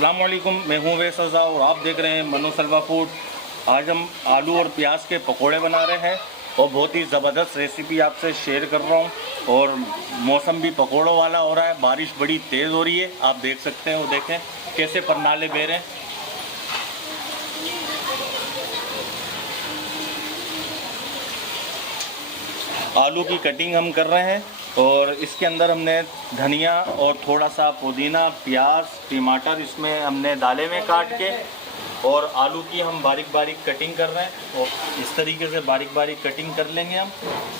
अस्सलाम वालेकुम, मैं हूँ वैस रज़ा और आप देख रहे हैं मनो सलवा फूड। आज हम आलू और प्याज के पकोड़े बना रहे हैं और बहुत ही ज़बरदस्त रेसिपी आपसे शेयर कर रहा हूँ। और मौसम भी पकोड़ों वाला हो रहा है, बारिश बड़ी तेज़ हो रही है, आप देख सकते हैं। वो देखें कैसे परनाले बह रहे हैं। आलू की कटिंग हम कर रहे हैं और इसके अंदर हमने धनिया और थोड़ा सा पुदीना, प्याज, टमाटर इसमें हमने डाले हुए काट के, और आलू की हम बारीक बारीक कटिंग कर रहे हैं। और इस तरीके से बारीक बारीक कटिंग कर लेंगे हम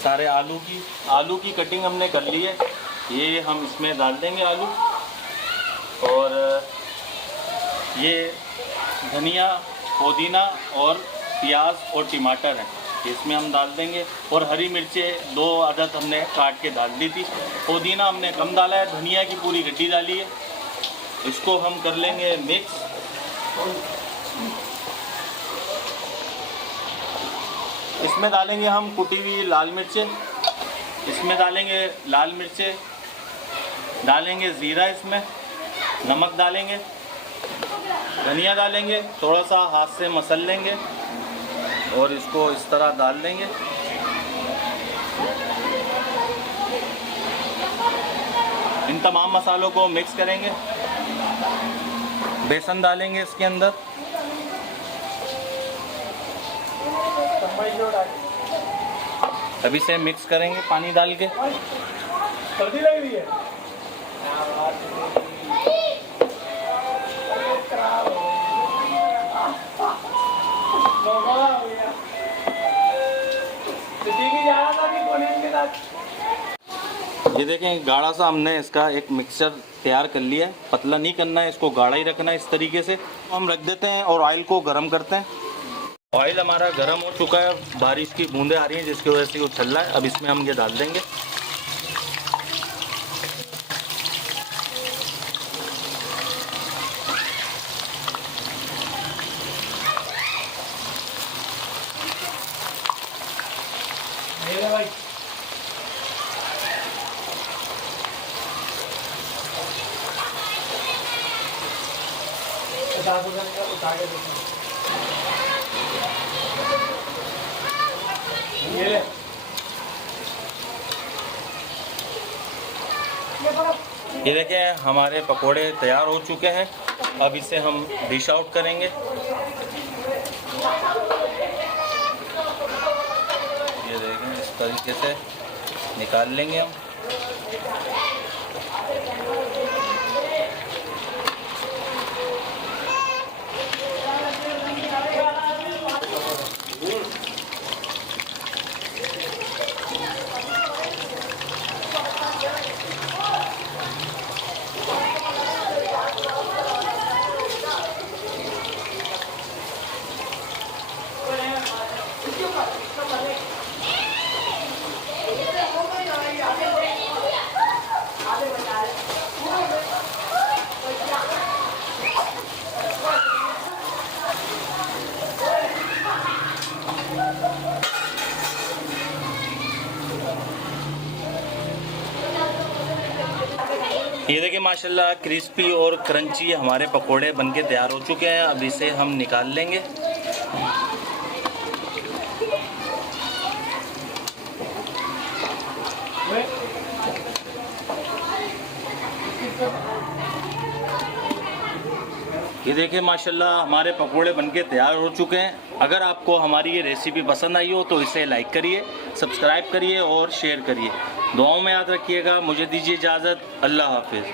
सारे आलू की कटिंग हमने कर ली है। ये हम इसमें डाल देंगे आलू, और ये धनिया, पुदीना और प्याज और टमाटर है, इसमें हम डाल देंगे। और हरी मिर्चें 2 अदद हमने काट के डाल दी थी। पुदीना हमने कम डाला है, धनिया की पूरी गड्डी डाली है। इसको हम कर लेंगे मिक्स। इसमें डालेंगे हम कुटी हुई लाल मिर्चें, इसमें डालेंगे लाल मिर्चें, डालेंगे ज़ीरा, इसमें नमक डालेंगे, धनिया डालेंगे, थोड़ा सा हाथ से मसल लेंगे और इसको इस तरह डाल देंगे। इन तमाम मसालों को मिक्स करेंगे। बेसन डालेंगे इसके अंदर, अभी से मिक्स करेंगे पानी डाल के। सर्दी लग रही है। ये देखें गाढ़ा सा हमने इसका एक मिक्सचर तैयार कर लिया है। पतला नहीं करना है, इसको गाढ़ा ही रखना है इस तरीके से। हम रख देते हैं और ऑयल को गर्म करते हैं। ऑयल हमारा गर्म हो चुका है, बारिश की बूंदें आ रही हैं जिसकी वजह से वो उछल रहा है। अब इसमें हम ये डाल देंगे। भाई उतार के देखो। ये देखें हमारे पकोड़े तैयार हो चुके हैं। अब इसे हम डिश आउट करेंगे। ये देखें इस तरीके से निकाल लेंगे हम। ये देखिए माशाल्लाह क्रिस्पी और क्रंची हमारे पकोड़े बनके तैयार हो चुके हैं। अब इसे हम निकाल लेंगे। ये देखिए माशाल्लाह हमारे पकोड़े बनके तैयार हो चुके हैं। अगर आपको हमारी ये रेसिपी पसंद आई हो तो इसे लाइक करिए, सब्सक्राइब करिए और शेयर करिए। दुआओं में याद रखिएगा। मुझे दीजिए इजाज़त। अल्लाह हाफिज़।